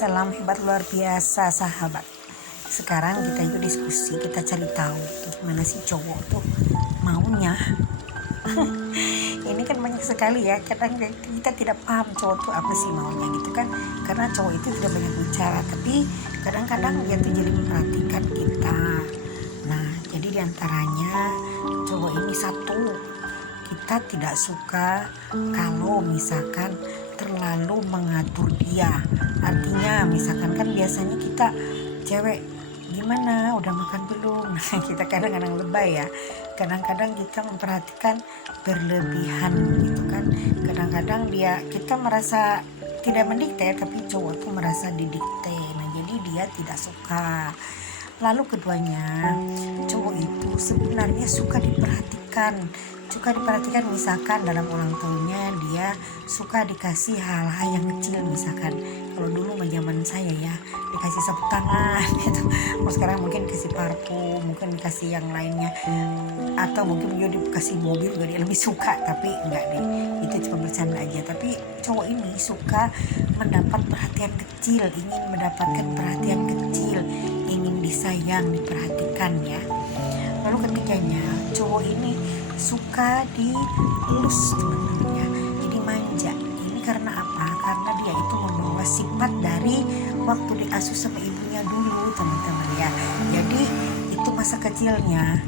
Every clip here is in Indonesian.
Salam hebat luar biasa sahabat. Sekarang kita yuk diskusi, kita cari tahu gimana sih cowok tuh maunya. Ini kan banyak sekali ya, kadang kita tidak paham cowok tuh apa sih maunya gitu kan. Karena cowok itu tidak banyak bicara, tapi kadang-kadang dia tuh jadi memperhatikan kita. Nah, jadi diantaranya cowok ini satu, kita tidak suka kalau misalkan terlalu mengatur dia. Artinya misalkan kan biasanya kita cewek gimana udah makan belum, nah kita kadang-kadang lebay ya, kadang-kadang kita memperhatikan berlebihan gitu kan. Kadang-kadang kita merasa tidak mendikte, tapi cowok tuh merasa didikte. Nah jadi dia tidak suka. Lalu keduanya, cowok itu sebenarnya suka diperhatikan misalkan dalam ulang tahunnya dia suka dikasih hal-hal yang kecil. Misalkan kalau dulu zaman saya ya dikasih sapu tangan gitu, kalau sekarang mungkin dikasih parfum, mungkin dikasih yang lainnya, atau mungkin dia dikasih mobil juga dia lebih suka. Tapi enggak deh, itu cuma bercanda aja. Tapi cowok ini suka mendapat perhatian kecil, ingin mendapatkan perhatian kecil, ingin disayang, diperhatikan ya. Lalu ketiganya, cowok ini suka dielus teman-temannya, jadi manja. Ini karena apa? Karena dia itu membawa sifat dari waktu diasuh sama ibunya dulu teman-teman ya. Jadi itu masa kecilnya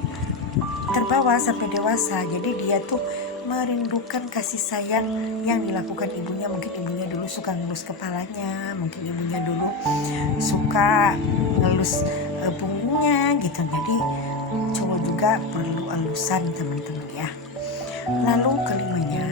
terbawa sampai dewasa. Jadi dia tuh merindukan kasih sayang yang dilakukan ibunya. Mungkin ibunya dulu suka ngelus kepalanya, mungkin ibunya dulu suka ngelus punggungnya gitu. Jadi cowok juga perlu elusan teman-teman ya. Lalu kelimanya,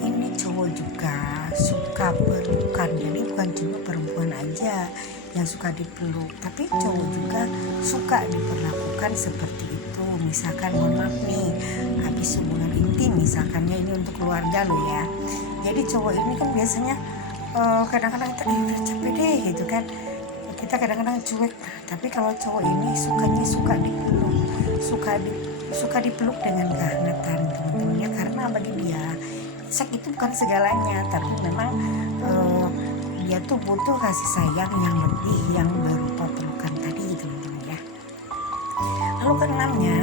ini cowok juga suka pelukan. Jadi bukan cuma perempuan aja yang suka dipeluk, tapi cowok juga suka diperlakukan seperti itu. Misalkan mohon maaf nih, habis hubungan intim misalkannya, ini untuk keluarga lo ya. Jadi cowok ini kan biasanya kadang-kadang kita capek deh gitu kan, kita kadang-kadang cuek. Tapi kalau cowok ini sukanya suka dipeluk, suka dipeluk dengan kehangatan teman-teman ya. Karena bagi dia seks itu bukan segalanya, tapi memang dia tuh butuh kasih sayang yang lebih, yang berupa pelukan tadi teman-teman ya. Lalu keenamnya,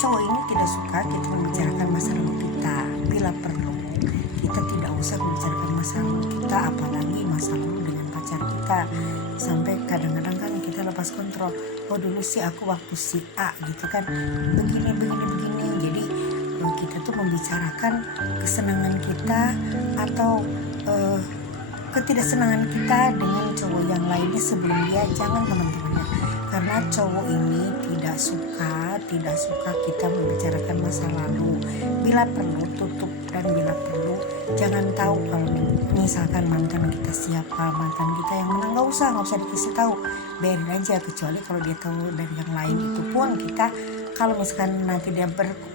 cowok ini tidak suka kita membicarakan masa lalu kita. Bila perlu kita tidak usah membicarakan masa lalu kita, apalagi masa lalu dengan pacar kita. Sampai kadang-kadang kan kita lepas kontrol, oh dulu sih aku waktu si A gitu kan begini. Jadi kita tuh membicarakan kesenangan kita atau ketidaksenangan kita dengan cowok yang lainnya sebelum dia. Jangan teman-teman, karena cowok ini tidak suka kita membicarakan masa lalu. Bila perlu tutup, dan bila perlu jangan tahu kalau misalkan mantan kita siapa, mantan kita yang mana, nggak usah dikasih tahu, biarin aja. Kecuali kalau dia tahu dari yang lain, itu pun kita kalau misalkan nanti dia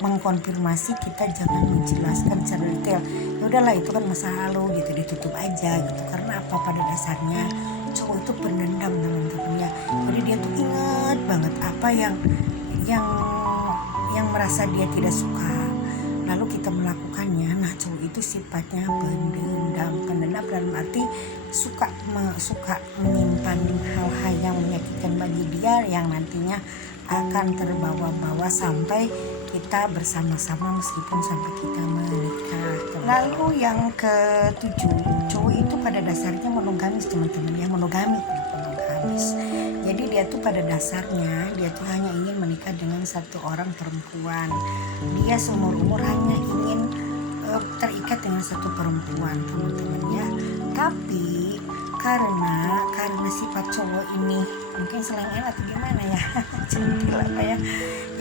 mengkonfirmasi, kita jangan menjelaskan secara detail. Ya udahlah, itu kan masa lalu gitu, ditutup aja gitu. Karena apa, pada dasarnya cowok itu pendendam teman-teman ya. Jadi dia tuh ingat banget apa yang merasa dia tidak suka, lalu kita melakukannya. Nah cowok itu sifatnya pendendam dalam arti suka menyimpan hal-hal yang menyakitkan bagi dia, yang nantinya akan terbawa-bawa sampai kita bersama-sama meskipun sampai kita menikah. Lalu yang ketujuh, cowok itu pada dasarnya monogamis teman-teman ya, monogamis. Jadi dia tuh pada dasarnya dia tuh hanya ingin menikah dengan satu orang perempuan. Dia seumur umur hanya ingin terikat dengan satu perempuan teman-teman ya. Tapi karena sifat cowok ini mungkin selengel atau gimana ya centil apa ya,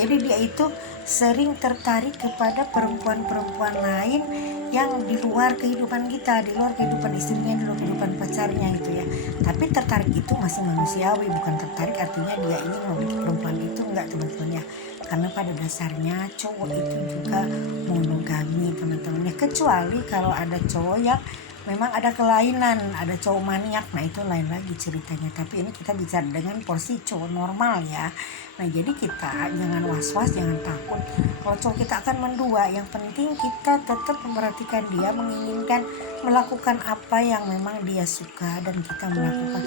jadi dia itu sering tertarik kepada perempuan-perempuan lain yang di luar kehidupan kita, di luar kehidupan istrinya, di luar kehidupan pacarnya gitu ya. Tapi tertarik itu masih manusiawi, bukan tertarik artinya dia ingin memiliki perempuan itu, enggak teman-teman ya. Karena pada dasarnya cowok itu juga monogami teman-teman ya. Kecuali kalau ada cowok yang memang ada kelainan, ada cowok maniak, nah itu lain lagi ceritanya. Tapi ini kita bicara dengan porsi cowok normal ya. Nah jadi kita jangan was-was, jangan takut kalau cowok kita akan mendua. Yang penting kita tetap memperhatikan dia, menginginkan melakukan apa yang memang dia suka, dan kita melakukan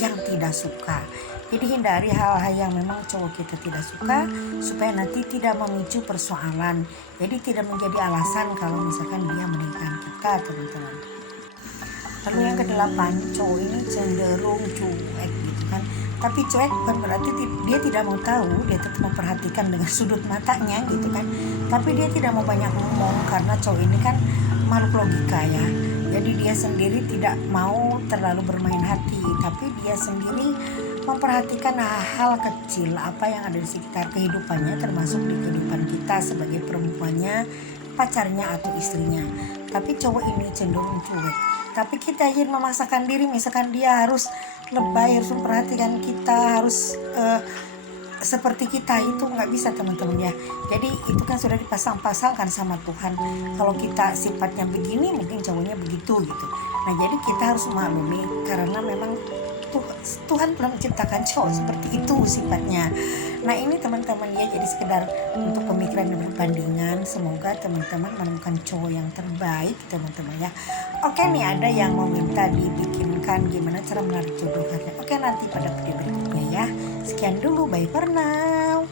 yang tidak suka. Jadi hindari hal-hal yang memang cowok kita tidak suka, supaya nanti tidak memicu persoalan. Jadi tidak menjadi alasan kalau misalkan dia meninggalkan kita, teman-teman. Lalu yang kedelapan, cowok ini cenderung cuek gitu kan. Tapi cuek bukan berarti dia tidak mau tahu, dia tetap memperhatikan dengan sudut matanya gitu kan. Tapi dia tidak mau banyak ngomong karena cowok ini kan makhluk logika ya. Jadi dia sendiri tidak mau terlalu bermain hati, tapi dia sendiri memperhatikan hal-hal kecil apa yang ada di sekitar kehidupannya, termasuk di kehidupan kita sebagai perempuannya, pacarnya atau istrinya. Tapi cowok ini cenderung cuek. Tapi kita ingin memaksakan diri, misalkan dia harus lebay, harus memperhatikan kita, harus seperti kita, itu nggak bisa teman-teman ya. Jadi itu kan sudah dipasang-pasangkan sama Tuhan. Kalau kita sifatnya begini, mungkin cowoknya begitu gitu. Nah jadi kita harus maklumi karena memang Tuhan telah menciptakan cowok seperti itu sifatnya. Nah ini teman-teman ya, jadi sekedar untuk pemikiran dan perbandingan. Semoga teman-teman menemukan cowok yang terbaik teman-teman ya. Oke nih, ada yang meminta dibikinkan gimana cara menarik jodoh katanya. Oke, nanti pada video berikutnya ya. Sekian dulu, bye for now.